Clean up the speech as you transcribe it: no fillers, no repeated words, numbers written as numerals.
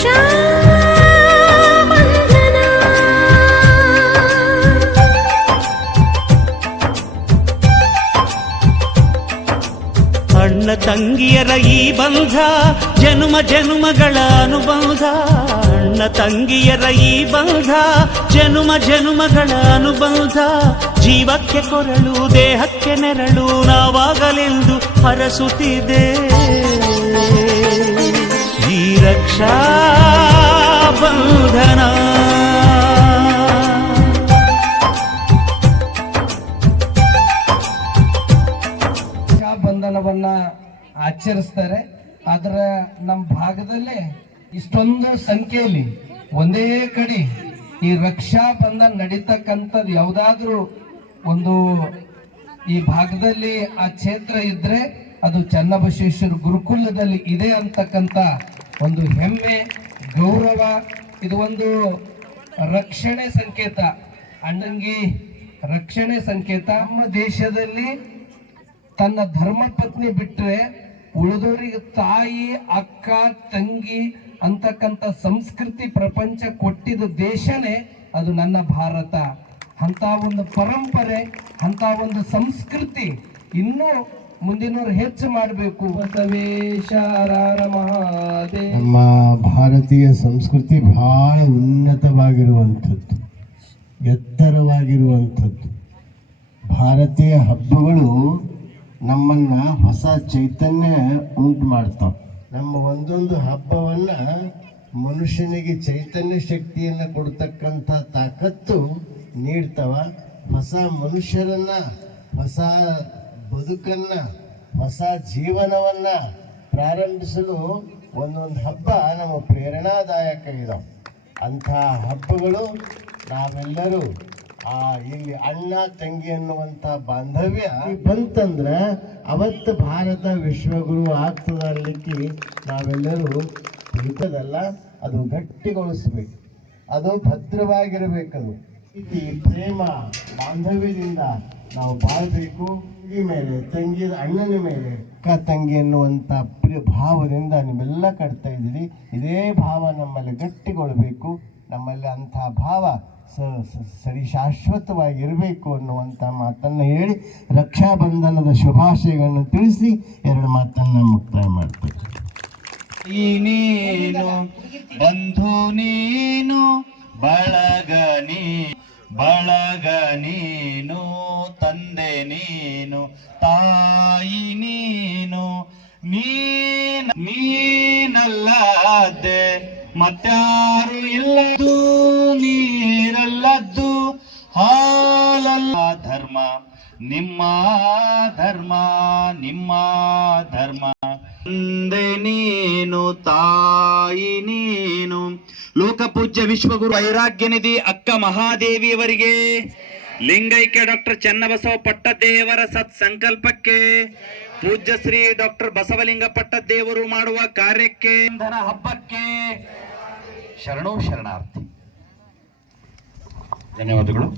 ರಕ್ಷಾ ಅಣ್ಣ ತಂಗಿಯರ ಈ ಬಂಧ ಜನುಮ ಜನುಮಗಳ ಅನುಬಂಧ. ಅಣ್ಣ ತಂಗಿಯರ ಈ ಬಂಧ ಜನುಮ ಜನುಮಗಳ ಅನುಬಂಧ. ಜೀವಕ್ಕೆ ಕೊರಳು ದೇಹಕ್ಕೆ ನೆರಳು ನಾವಾಗಲೆಂದು ಹರಸುತ್ತಿದೆ ಈ ರಕ್ಷಾ ಬಂಧನ. ಬಂಧನವನ್ನ ಆಚರಿಸ್ತಾರೆ. ಆದ್ರೆ ನಮ್ಮ ಭಾಗದಲ್ಲೇ ಇಷ್ಟೊಂದು ಸಂಖ್ಯೆಯಲ್ಲಿ ಒಂದೇ ಕಡೆ ಈ ರಕ್ಷಾ ಬಂಧನ ನಡೀತಕ್ಕಂಥದ್ದು ಯಾವುದಾದ್ರೂ ಒಂದು ಈ ಭಾಗದಲ್ಲಿ ಆ ಕ್ಷೇತ್ರ ಇದ್ರೆ ಅದು ಚನ್ನಬಸವೇಶ್ವರ ಗುರುಕುಲದಲ್ಲಿ ಇದೆ ಅಂತಕ್ಕಂಥ ಒಂದು ಹೆಮ್ಮೆ ಗೌರವ. ಇದು ಒಂದು ರಕ್ಷಣೆ ಸಂಕೇತ, ಅಣ್ಣಂಗಿ ರಕ್ಷಣೆ ಸಂಕೇತ. ನಮ್ಮ ದೇಶದಲ್ಲಿ ತನ್ನ ಧರ್ಮ ಪತ್ನಿ ಬಿಟ್ಟರೆ ಉಳಿದವರಿಗೆ ತಾಯಿ ಅಕ್ಕ ತಂಗಿ ಅಂತಕ್ಕಂಥ ಸಂಸ್ಕೃತಿ ಪ್ರಪಂಚ ಕೊಟ್ಟಿದ್ದ ದೇಶನೇ ಅದು ನನ್ನ ಭಾರತ. ಅಂತ ಒಂದು ಪರಂಪರೆ, ಅಂತ ಒಂದು ಸಂಸ್ಕೃತಿ ಇನ್ನೂ ಮುಂದಿನವ್ರು ಹೆಚ್ಚು ಮಾಡಬೇಕು. ಬಸವೇಶ್ವರ ಮಹಾದೇವ. ನಮ್ಮ ಭಾರತೀಯ ಸಂಸ್ಕೃತಿ ಬಹಳ ಉನ್ನತವಾಗಿರುವಂಥದ್ದು, ಎತ್ತರವಾಗಿರುವಂಥದ್ದು. ಭಾರತೀಯ ಹಬ್ಬಗಳು ನಮ್ಮನ್ನ ಹೊಸ ಚೈತನ್ಯ ಉಂಟು ಮಾಡ್ತಾವ. ನಮ್ಮ ಒಂದೊಂದು ಹಬ್ಬವನ್ನ ಮನುಷ್ಯನಿಗೆ ಚೈತನ್ಯ ಶಕ್ತಿಯನ್ನು ಕೊಡ್ತಕ್ಕಂಥ ತಾಕತ್ತು ನೀಡ್ತಾವ. ಹೊಸ ಮನುಷ್ಯರನ್ನ, ಹೊಸ ಬದುಕನ್ನ, ಹೊಸ ಜೀವನವನ್ನ ಪ್ರಾರಂಭಿಸಲು ಒಂದೊಂದು ಹಬ್ಬ ನಮ್ಮ ಪ್ರೇರಣಾದಾಯಕ ಇದಾವೆ. ಅಂಥ ಹಬ್ಬಗಳು ನಾವೆಲ್ಲರೂ ಇಲ್ಲಿ ಅಣ್ಣ ತಂಗಿ ಅನ್ನುವಂಥ ಬಾಂಧವ್ಯ ಬಂತಂದ್ರೆ ಅವತ್ತು ಭಾರತ ವಿಶ್ವಗುರು ಆಗ್ತದ ಅನ್ಲಿಕ್ಕೆ ನಾವೆಲ್ಲರೂ ಹಿತದಲ್ಲ, ಅದು ಗಟ್ಟಿಗೊಳಿಸ್ಬೇಕು, ಅದು ಭದ್ರವಾಗಿರಬೇಕದು. ಈ ಪ್ರೇಮ ಬಾಂಧವ್ಯದಿಂದ ನಾವು ಬಾಳ್ಬೇಕು. ತಂಗಿ ಮೇಲೆ, ತಂಗಿ ಅಣ್ಣನ ಮೇಲೆ ಅಕ್ಕ ತಂಗಿ ಅನ್ನುವಂಥ ಭಾವದಿಂದ ನಿಮ್ಮೆಲ್ಲ ಕಟ್ತಾ ಇದ್ದೀರಿ. ಇದೇ ಭಾವ ನಮ್ಮಲ್ಲಿ ಗಟ್ಟಿಗೊಳ್ಬೇಕು. ನಮ್ಮಲ್ಲಿ ಅಂಥ ಭಾವ ಸರಿ ಶಾಶ್ವತವಾಗಿರಬೇಕು ಅನ್ನುವಂಥ ಮಾತನ್ನು ಹೇಳಿ ರಕ್ಷಾಬಂಧನದ ಶುಭಾಶಯಗಳನ್ನು ತಿಳಿಸಿ ಎರಡು ಮಾತನ್ನು ಮುಕ್ತಾಯ ಮಾಡ್ತೇವೆ. ನೀನು ಬಂಧು ನೀನು ಬಳಗ ನೀನು ತಂದೆ ನೀನು ತಾಯಿ ನೀನು ನೀನಲ್ಲದೆ ಮತ್ಯಾರು ಇಲ್ಲದು, ನೀರಲ್ಲದ್ದು ಹಾಲಲ್ಲ. ಧರ್ಮ ನಿಮ್ಮ ಧರ್ಮ, ನಿಮ್ಮ ಧರ್ಮ. ತಂದೆ ನೀನು ತಾಯಿ ನೀನು. ಲೋಕಪೂಜ್ಯ ವಿಶ್ವಗುರು ವೈರಾಗ್ಯ ನಿಧಿ ಅಕ್ಕ ಮಹಾದೇವಿಯವರಿಗೆ, ಲಿಂಗೈಕ್ಯ ಡಾಕ್ಟರ್ ಚನ್ನಬಸವ ಪಟ್ಟದೇವರ ಸತ್ ಸಂಕಲ್ಪಕ್ಕೆ, ಪೂಜ್ಯ ಶ್ರೀ ಡಾಕ್ಟರ್ ಬಸವಲಿಂಗ ಪಟ್ಟದೇವರು ಮಾಡುವ ಕಾರ್ಯಕ್ಕೆ, ಧನ ಹಬ್ಬಕ್ಕೆ ಶರಣೋ ಶರಣಾರ್ಥಿ. ಧನ್ಯವಾದಗಳು.